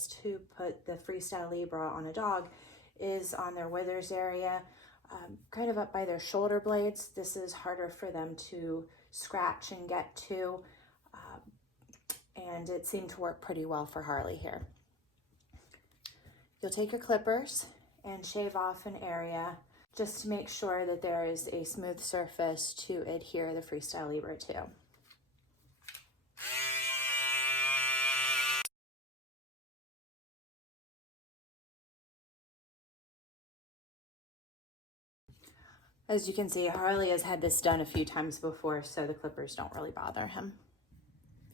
safest to put the Freestyle Libre on a dog is on their withers area, kind of up by their shoulder blades. This is harder for them to scratch and get to, and it seemed to work pretty well for Harley here. You'll take your clippers and shave off an area just to make sure that there is a smooth surface to adhere the Freestyle Libre to. As you can see, Harley has had this done a few times before, so the clippers don't really bother him.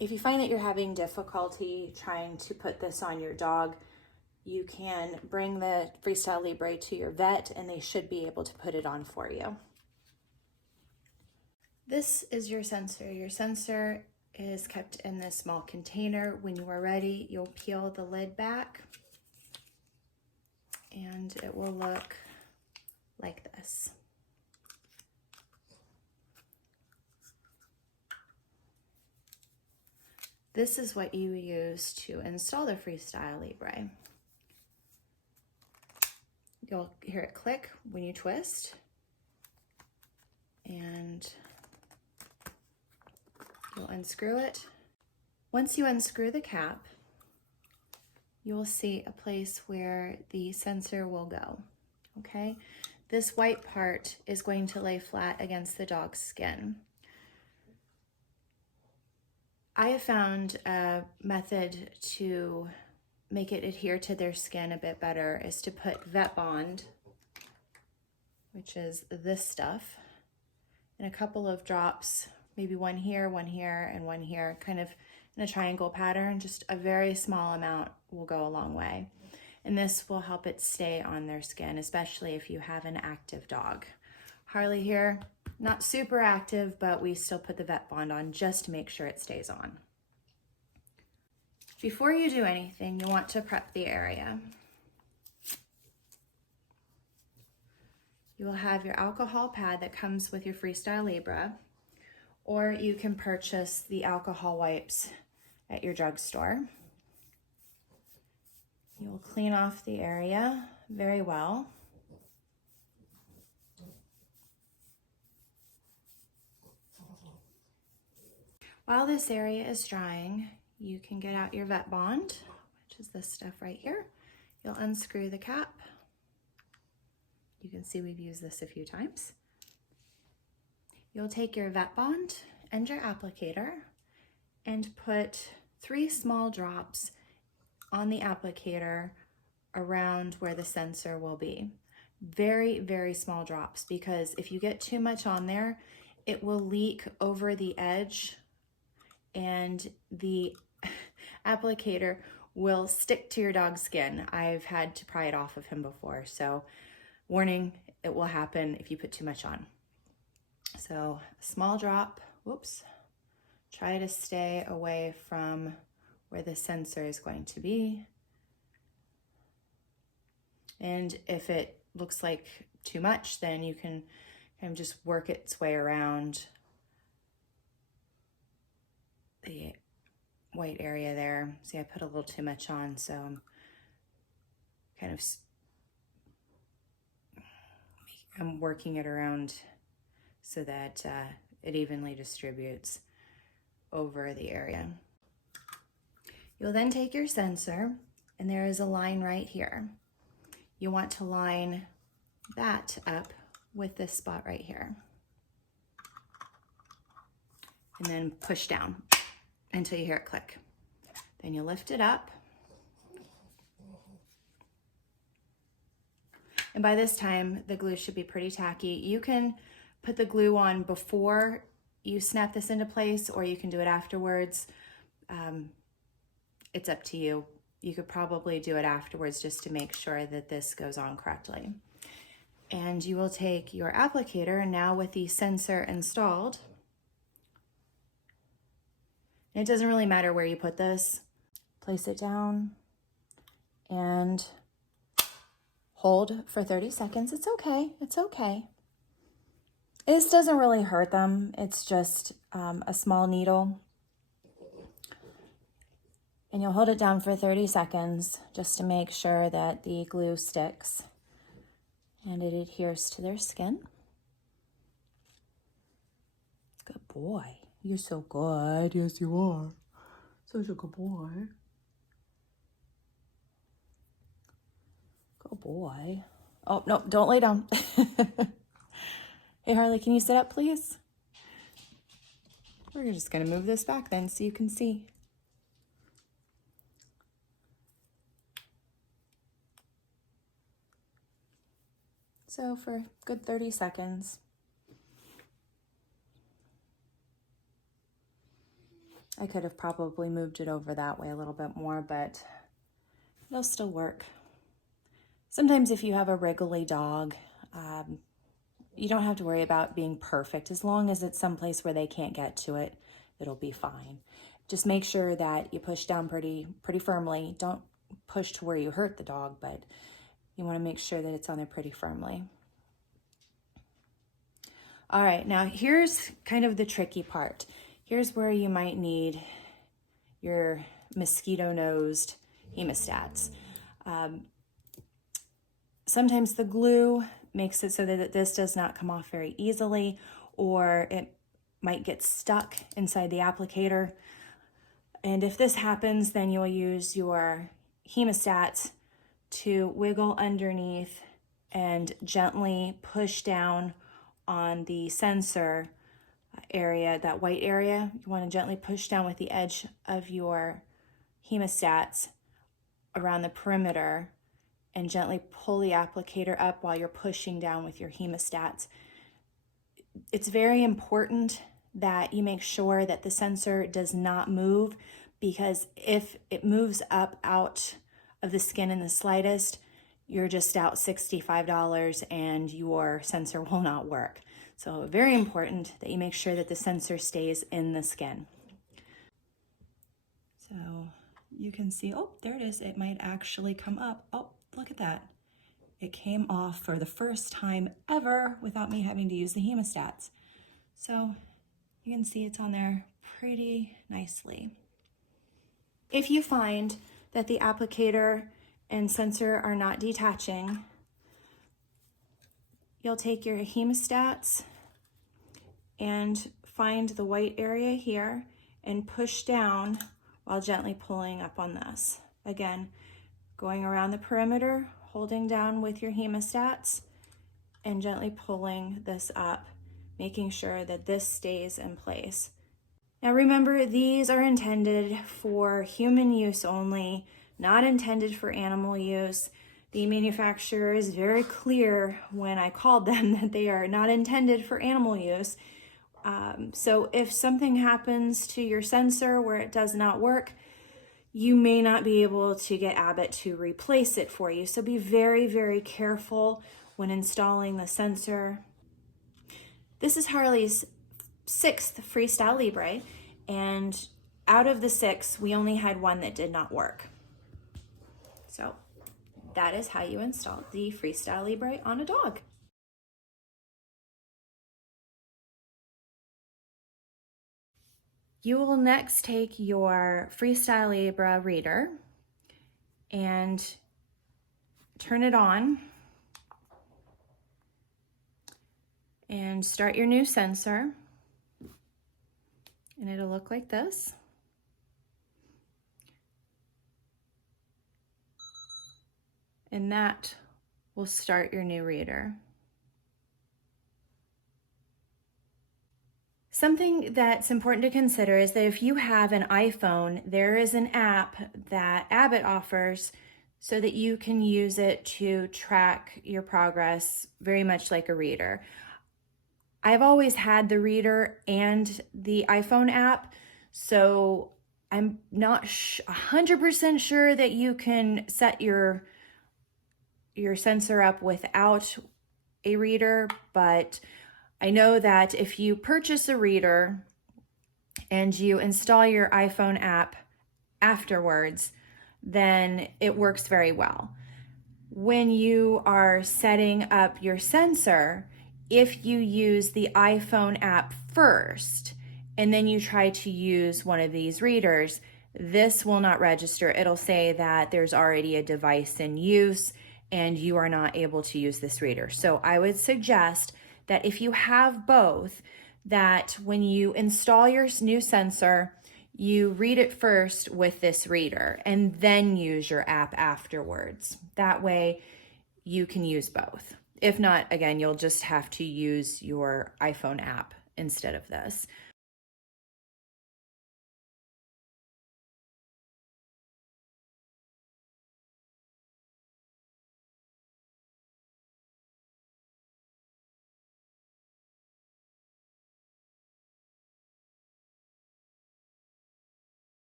If you find that you're having difficulty trying to put this on your dog, you can bring the Freestyle Libre to your vet and they should be able to put it on for you. This is your sensor. Your sensor is kept in this small container. When you are ready, you'll peel the lid back and it will look like this. This is what you use to install the Freestyle Libre. You'll hear it click when you twist, and you'll unscrew it. Once you unscrew the cap, you'll see a place where the sensor will go, okay? This white part is going to lay flat against the dog's skin. I have found a method to make it adhere to their skin a bit better is to put vet bond, which is this stuff, in a couple of drops, maybe one here, and one here, kind of in a triangle pattern. Just a very small amount will go a long way. And this will help it stay on their skin, especially if you have an active dog. Harley here, not super active, but we still put the vet bond on just to make sure it stays on. Before you do anything, you want to prep the area. You will have your alcohol pad that comes with your Freestyle Libre, or you can purchase the alcohol wipes at your drugstore. You will clean off the area very well. While this area is drying, you can get out your vet bond, which is this stuff right here. You'll unscrew the cap. You can see we've used this a few times. You'll take your vet bond and your applicator and put 3 small drops on the applicator around where the sensor will be. Very, very small drops, because if you get too much on there, it will leak over the edge and the applicator will stick to your dog's skin. I've had to pry it off of him before, so warning, it will happen if you put too much on. So a small drop, whoops, try to stay away from where the sensor is going to be. And if it looks like too much, then you can kind of just work its way around the white area there. See, I put a little too much on, so I'm kind of working it around so that it evenly distributes over the area. You'll then take your sensor, and there is a line right here. You want to line that up with this spot right here, and then push down until you hear it click. Then you lift it up. And by this time, the glue should be pretty tacky. You can put the glue on before you snap this into place, or you can do it afterwards. It's up to you. You could probably do it afterwards just to make sure that this goes on correctly. And you will take your applicator, now with the sensor installed. And it doesn't really matter where you put this. Place it down and hold for 30 seconds. It's okay, it's okay. This doesn't really hurt them. It's just a small needle. And you'll hold it down for 30 seconds just to make sure that the glue sticks and it adheres to their skin. Good boy. You're so good. Yes, you are. Such a good boy. Good boy. Oh, no, don't lay down. Hey, Harley, can you sit up, please? We're just going to move this back then so you can see. So for a good 30 seconds. I could have probably moved it over that way a little bit more, but it'll still work. Sometimes if you have a wriggly dog, you don't have to worry about being perfect. As long as it's someplace where they can't get to it, it'll be fine. Just make sure that you push down pretty firmly. Don't push to where you hurt the dog, but you want to make sure that it's on there pretty firmly. All right, now here's kind of the tricky part. Here's where you might need your mosquito-nosed hemostats. Sometimes the glue makes it so that this does not come off very easily, or it might get stuck inside the applicator. And if this happens, then you'll use your hemostats to wiggle underneath and gently push down on the sensor area, that white area. You want to gently push down with the edge of your hemostats around the perimeter and gently pull the applicator up while you're pushing down with your hemostats. It's very important that you make sure that the sensor does not move, because if it moves up out of the skin in the slightest, you're just out $65 and your sensor will not work. So very important that you make sure that the sensor stays in the skin. So you can see, oh, there it is. It might actually come up. Oh, look at that. It came off for the first time ever without me having to use the hemostats. So you can see it's on there pretty nicely. If you find that the applicator and sensor are not detaching, you'll take your hemostats and find the white area here and push down while gently pulling up on this. Again, going around the perimeter, holding down with your hemostats and gently pulling this up, making sure that this stays in place. Now remember, these are intended for human use only, not intended for animal use. The manufacturer is very clear when I called them that they are not intended for animal use. So if something happens to your sensor where it does not work, you may not be able to get Abbott to replace it for you. So be very, very careful when installing the sensor. This is Harley's 6th Freestyle Libre, and out of the 6, we only had one that did not work. So that is how you install the Freestyle Libre on a dog. You will next take your Freestyle Libre reader and turn it on and start your new sensor. And it'll look like this. And that will start your new reader. Something that's important to consider is that if you have an iPhone, there is an app that Abbott offers so that you can use it to track your progress, very much like a reader. I've always had the reader and the iPhone app, so I'm not 100% sure that you can set your sensor up without a reader, but I know that if you purchase a reader and you install your iPhone app afterwards, then it works very well. When you are setting up your sensor, if you use the iPhone app first and then you try to use one of these readers, this will not register. It'll say that there's already a device in use and you are not able to use this reader. So I would suggest that if you have both, that when you install your new sensor, you read it first with this reader and then use your app afterwards. That way you can use both. If not, again, you'll just have to use your iPhone app instead of this.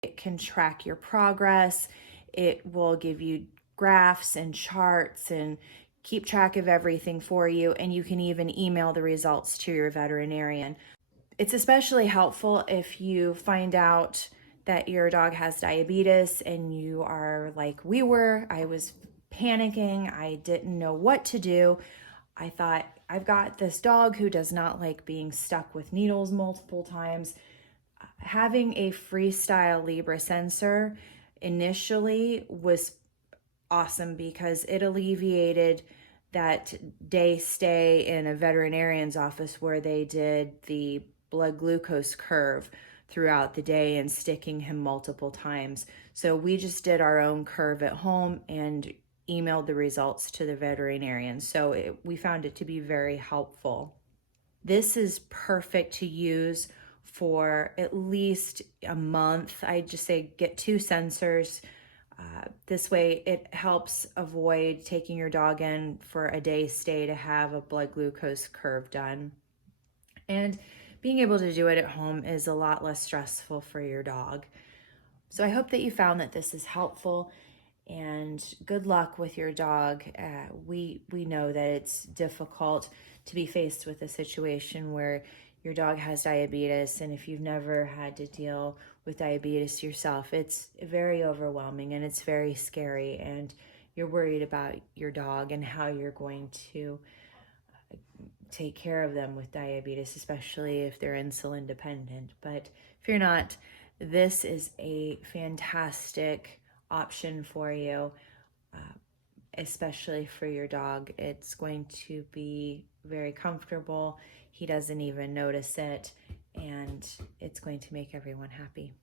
It can track your progress. It will give you graphs and charts and keep track of everything for you. And you can even email the results to your veterinarian. It's especially helpful if you find out that your dog has diabetes and you are like we were. I was panicking. I didn't know what to do. I thought, I've got this dog who does not like being stuck with needles multiple times. Having a Freestyle Libre sensor initially was awesome because it alleviated that day stay in a veterinarian's office where they did the blood glucose curve throughout the day and sticking him multiple times. So we just did our own curve at home and emailed the results to the veterinarian. So we found it to be very helpful. This is perfect to use for at least a month. I just say get 2 sensors. This way it helps avoid taking your dog in for a day stay to have a blood glucose curve done. And being able to do it at home is a lot less stressful for your dog. So I hope that you found that this is helpful, and good luck with your dog. We know that it's difficult to be faced with a situation where your dog has diabetes, and if you've never had to deal with diabetes yourself, it's very overwhelming and it's very scary, and you're worried about your dog and how you're going to take care of them with diabetes, especially if they're insulin dependent. But if you're not, this is a fantastic option for you, especially for your dog. It's going to be very comfortable. He doesn't even notice it, and it's going to make everyone happy.